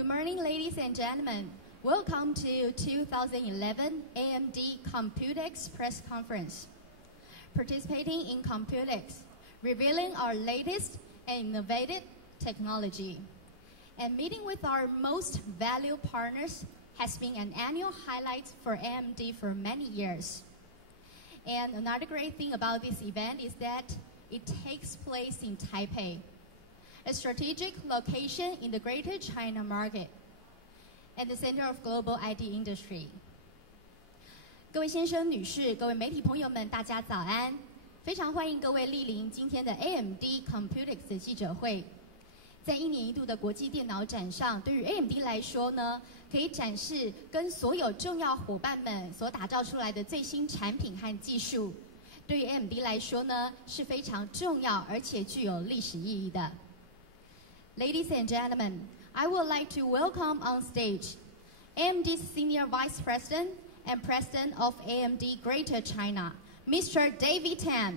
Good morning, ladies and gentlemen. Welcome to 2011 AMD Computex press conference. Participating in Computex, revealing our latest and innovative technology. And meeting with our most valued partners has been an annual highlight for AMD for many years. And another great thing about this event is that it takes place in Taipei, a strategic location in the Greater China market and the center of global IT industry. 各位先生、女士、各位媒体朋友们，大家早安！非常欢迎各位莅临今天的 AMD Computex 的记者会。在一年一度的国际电脑展上，对于 AMD 来说呢，可以展示跟所有重要伙伴们所打造出来的最新产品和技术。对于 AMD 来说呢，是非常重要而且具有历史意义的。Ladies and gentlemen, I would like to welcome on stage AMD's Senior Vice President and President of AMD Greater China, Mr. David Tan.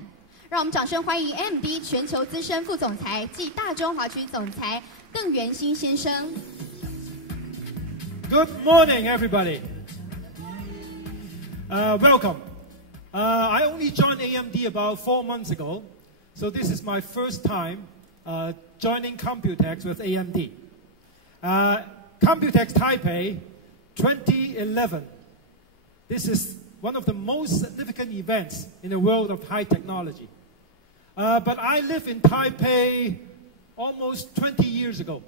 让我们掌声欢迎 AMD 全球资深副总裁暨大中华区总裁邓元兴先生。Good morning, everybody. Welcome. I only joined AMD about 4 months ago, so this is my first time joining Computex with AMD. Computex Taipei 2011. This is one of the most significant events in the world of high technology. But I live in Taipei almost 20 years ago.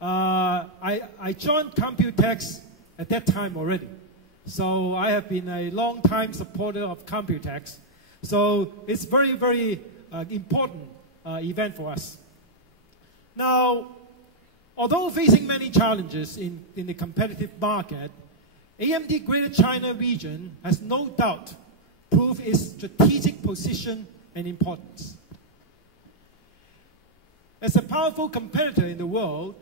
I joined Computex at that time already. So I have been a long-time supporter of Computex. So it's very, very important event for us. Now, although facing many challenges in the competitive market, AMD Greater China region has no doubt proved its strategic position and importance. As a powerful competitor in the world,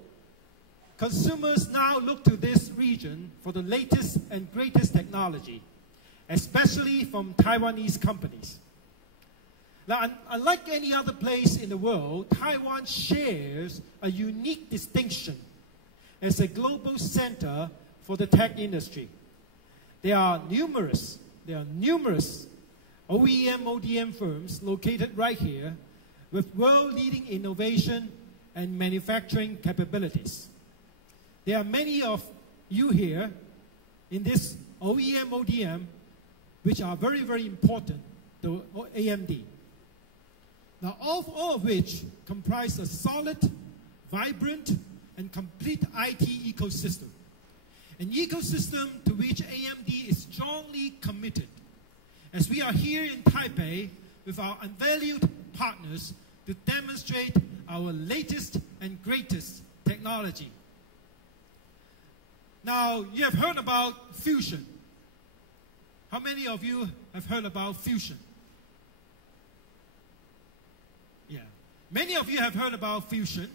consumers now look to this region for the latest and greatest technology, especially from Taiwanese companies. Now, unlike any other place in the world, Taiwan shares a unique distinction as a global center for the tech industry. There are numerous OEM, ODM firms located right here with world-leading innovation and manufacturing capabilities. There are many of you here in this OEM, ODM, which are very, very important to AMD. Now, all of which comprise a solid, vibrant, and complete IT ecosystem. An ecosystem to which AMD is strongly committed, as we are here in Taipei with our unvalued partners to demonstrate our latest and greatest technology. Now, you have heard about fusion. How many of you have heard about fusion? Yeah. Many of you have heard about fusion.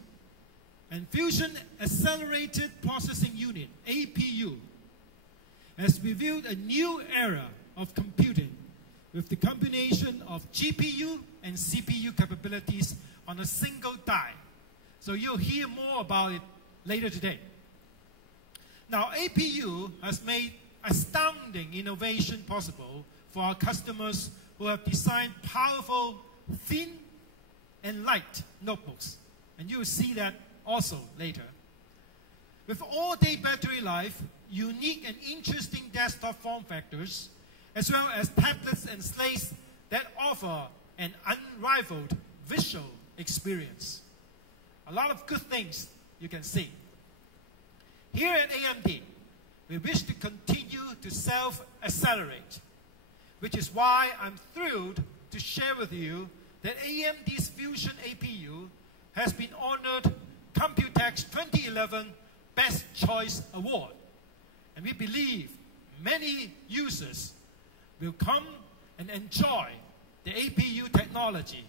And Fusion Accelerated Processing Unit, APU, has revealed a new era of computing with the combination of GPU and CPU capabilities on a single die. So you'll hear more about it later today. Now, APU has made astounding innovation possible for our customers who have designed powerful, thin, and light notebooks. And you'll see that also later. With all-day battery life, unique and interesting desktop form factors, as well as tablets and slates that offer an unrivaled visual experience. A lot of good things you can see. Here at AMD, we wish to continue to self-accelerate, which is why I'm thrilled to share with you that AMD's Fusion APU has been honored Computex 2011 Best Choice Award. And we believe many users will come and enjoy the APU technology.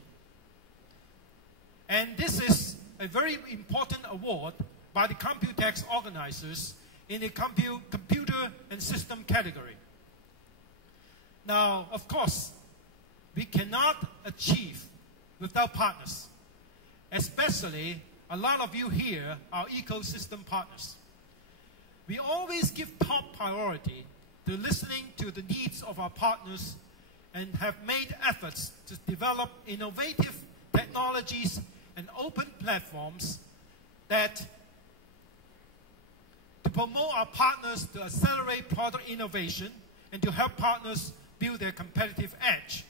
And this is a very important award by the Computex organizers in the computer and system category. Now, of course, we cannot achieve without partners, especially a lot of you here are ecosystem partners. We always give top priority to listening to the needs of our partners and have made efforts to develop innovative technologies and open platforms that to promote our partners to accelerate product innovation and to help partners build their competitive edge.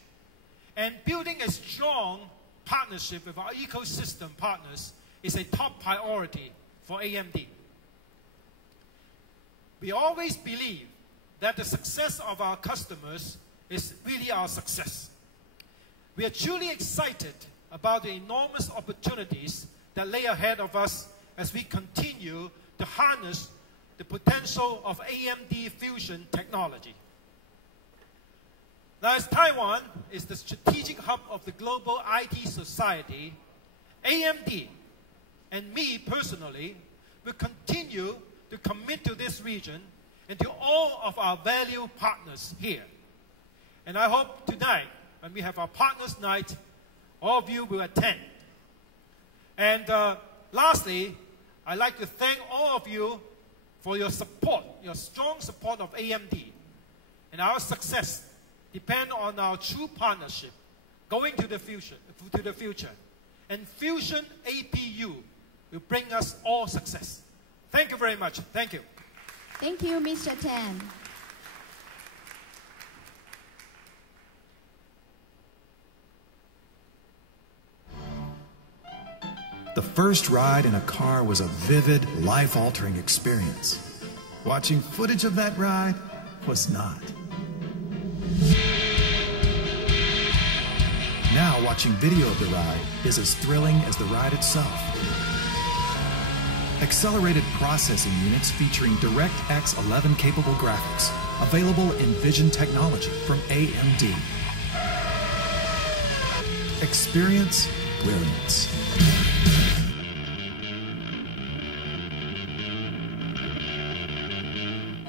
And building a strong partnership with our ecosystem partners is a top priority for AMD. We always believe that the success of our customers is really our success. We are truly excited about the enormous opportunities that lay ahead of us as we continue to harness the potential of AMD Fusion technology. Now, as Taiwan is the strategic hub of the global IT society, AMD and me personally will continue to commit to this region and to all of our valued partners here. And I hope tonight, when we have our Partners Night, all of you will attend. And lastly, I'd like to thank all of you for your support, your strong support of AMD. And our success depends on our true partnership going to the future. And Fusion APU will bring us all success. Thank you very much. Thank you. Thank you, Mr. Tan. The first ride in a car was a vivid, life-altering experience. Watching footage of that ride was not. Now watching video of the ride is as thrilling as the ride itself. Accelerated processing units featuring DirectX 11 capable graphics, available in Vision technology from AMD. Experience brilliance.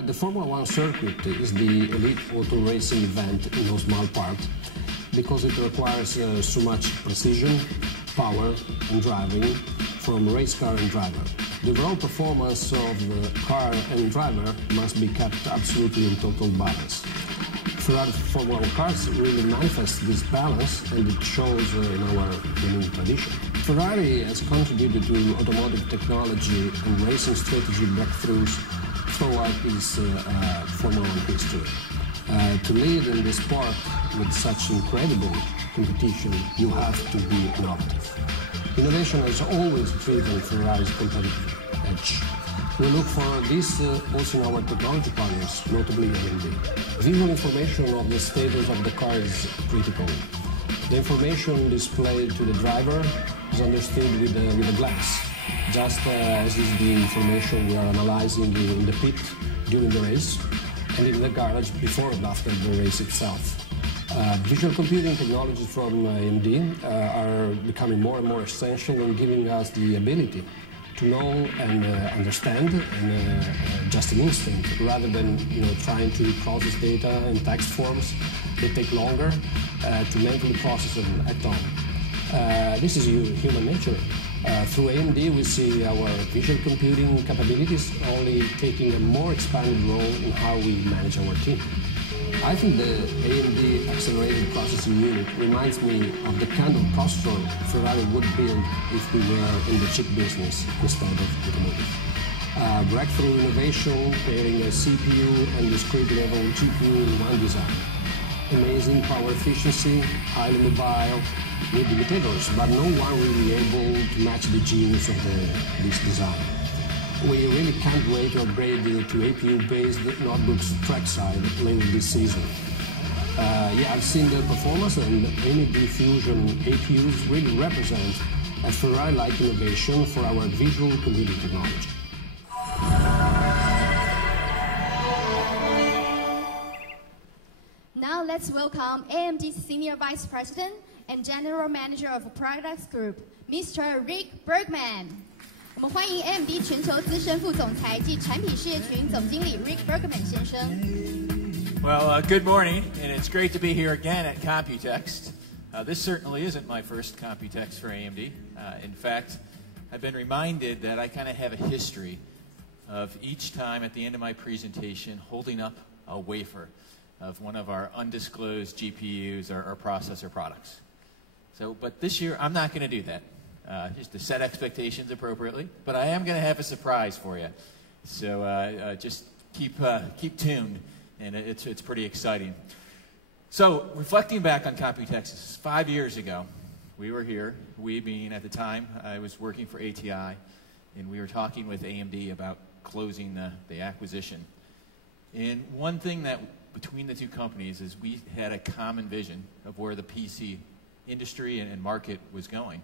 The Formula One circuit is the elite auto racing event in no small part because it requires so much precision, power and driving from race car and driver. The overall performance of the car and driver must be kept absolutely in total balance. Ferrari Formula One cars really manifest this balance, and it shows in our winning tradition. Ferrari has contributed to automotive technology and racing strategy breakthroughs throughout its Formula One history. To lead in this sport with such incredible competition, you have to be innovative. Innovation has always driven Ferrari's competitive edge. We look for this also in our technology partners, notably AMD. Visual information of the status of the car is critical. The information displayed to the driver is understood with a glance, just as is the information we are analyzing in the pit during the race and in the garage before and after the race itself. Visual computing technologies from AMD are becoming more and more essential in giving us the ability to know and understand and just an instant, rather than trying to process data in text forms that take longer to mentally process and act on. This is human nature. Through AMD, we see our visual computing capabilities only taking a more expanded role in how we manage our team. I think the AMD accelerated processing unit reminds me of the kind of processor Ferrari would build if we were in the chip business instead of automotive. Breakthrough innovation, pairing a CPU and discrete level GPU in one design. Amazing power efficiency, highly mobile, with limitators, but no one really able to match the genius of this design. We really can't wait to upgrade to APU-based notebooks trackside later this season. I've seen the performance, and AMD Fusion APUs really represent a Ferrari-like innovation for our visual computing technology. Now let's welcome AMD's Senior Vice President and General Manager of Products Group, Mr. Rick Bergman. 我们欢迎 AMD 全球资深副总裁及产品事业群总经理 Rick Bergman 先生。Well, good morning, and it's great to be here again at Computex. This certainly isn't my first Computex for AMD. In fact, I've been reminded that I kind of have a history of each time at the end of my presentation holding up a wafer of one of our undisclosed GPUs or processor products. So, but this year, I'm not going to do that, just to set expectations appropriately. But I am going to have a surprise for you. So just keep tuned, and it's pretty exciting. So reflecting back on Computex, 5 years ago, we were here, we being at the time, I was working for ATI, and we were talking with AMD about closing the acquisition. And one thing that between the two companies is we had a common vision of where the PC industry and market was going.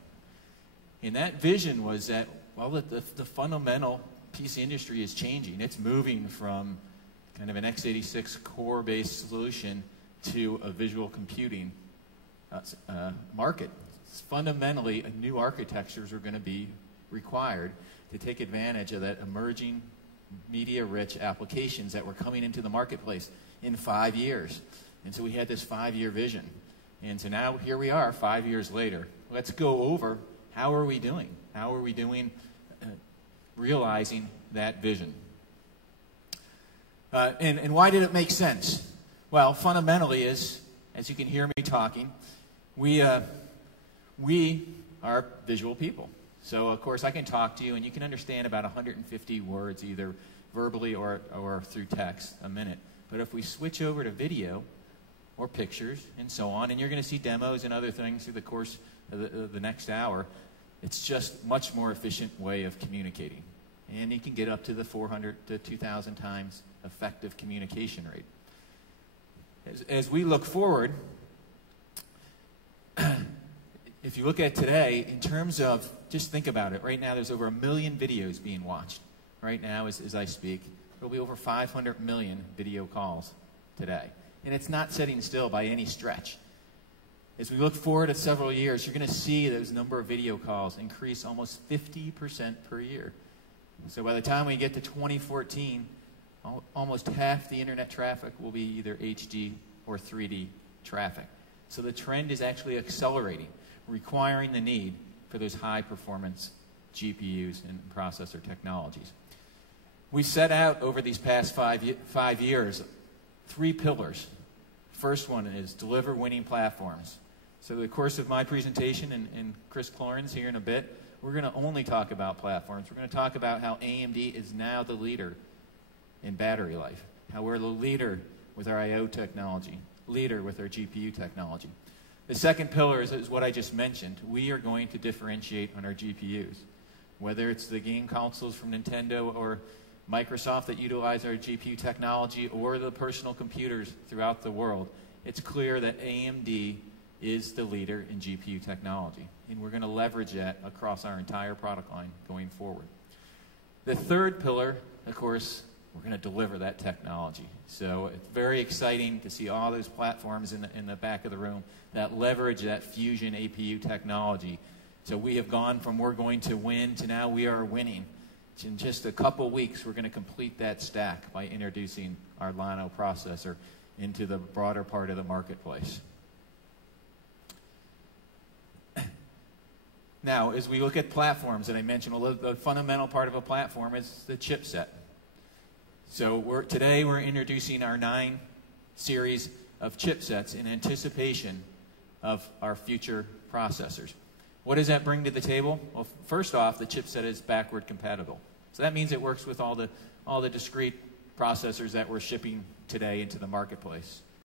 And that vision was that, well, the fundamental PC industry is changing. It's moving from kind of an x86 core-based solution to a visual computing market. Fundamentally, new architectures are going to be required to take advantage of that emerging media-rich applications that were coming into the marketplace in 5 years. And so we had this 5-year vision. And so now here we are 5 years later. Let's go over how are we doing? How are we doing realizing that vision? And why did it make sense? Well, fundamentally, as you can hear me talking, we are visual people. So, of course, I can talk to you, and you can understand about 150 words, either verbally or through text, a minute. But if we switch over to video or pictures and so on, and you're going to see demos and other things through the course of the next hour, it's just much more efficient way of communicating. And you can get up to the 400 to 2,000 times effective communication rate. As we look forward, if you look at today, in terms of, just think about it, right now there's over 1 million videos being watched. Right now, as I speak, there'll be over 500 million video calls today. And it's not sitting still by any stretch. As we look forward at several years, you're going to see those number of video calls increase almost 50% per year. So by the time we get to 2014, almost half the internet traffic will be either HD or 3D traffic. So the trend is actually accelerating, requiring the need for those high-performance GPUs and processor technologies. We set out over these past 5 years 3 pillars. First one is deliver winning platforms. So in the course of my presentation and Chris Cloran's here in a bit, we're going to only talk about platforms. We're going to talk about how AMD is now the leader in battery life, how we're the leader with our I/O technology, leader with our GPU technology. The second pillar is what I just mentioned. We are going to differentiate on our GPUs, whether it's the game consoles from Nintendo or Microsoft that utilize our GPU technology or the personal computers throughout the world. It's clear that AMD is the leader in GPU technology, and we're going to leverage that across our entire product line going forward. The third pillar, of course, we're going to deliver that technology. So it's very exciting to see all those platforms in the back of the room that leverage that Fusion APU technology. So we have gone from we're going to win to now we are winning. In just a couple weeks, we're going to complete that stack by introducing our Llano processor into the broader part of the marketplace. Now, as we look at platforms that I mentioned, well, the fundamental part of a platform is the chipset. So today we're introducing our 9 series of chipsets in anticipation of our future processors. What does that bring to the table? Well, first off, the chipset is backward compatible. So that means it works with all the discrete processors that we're shipping today into the marketplace.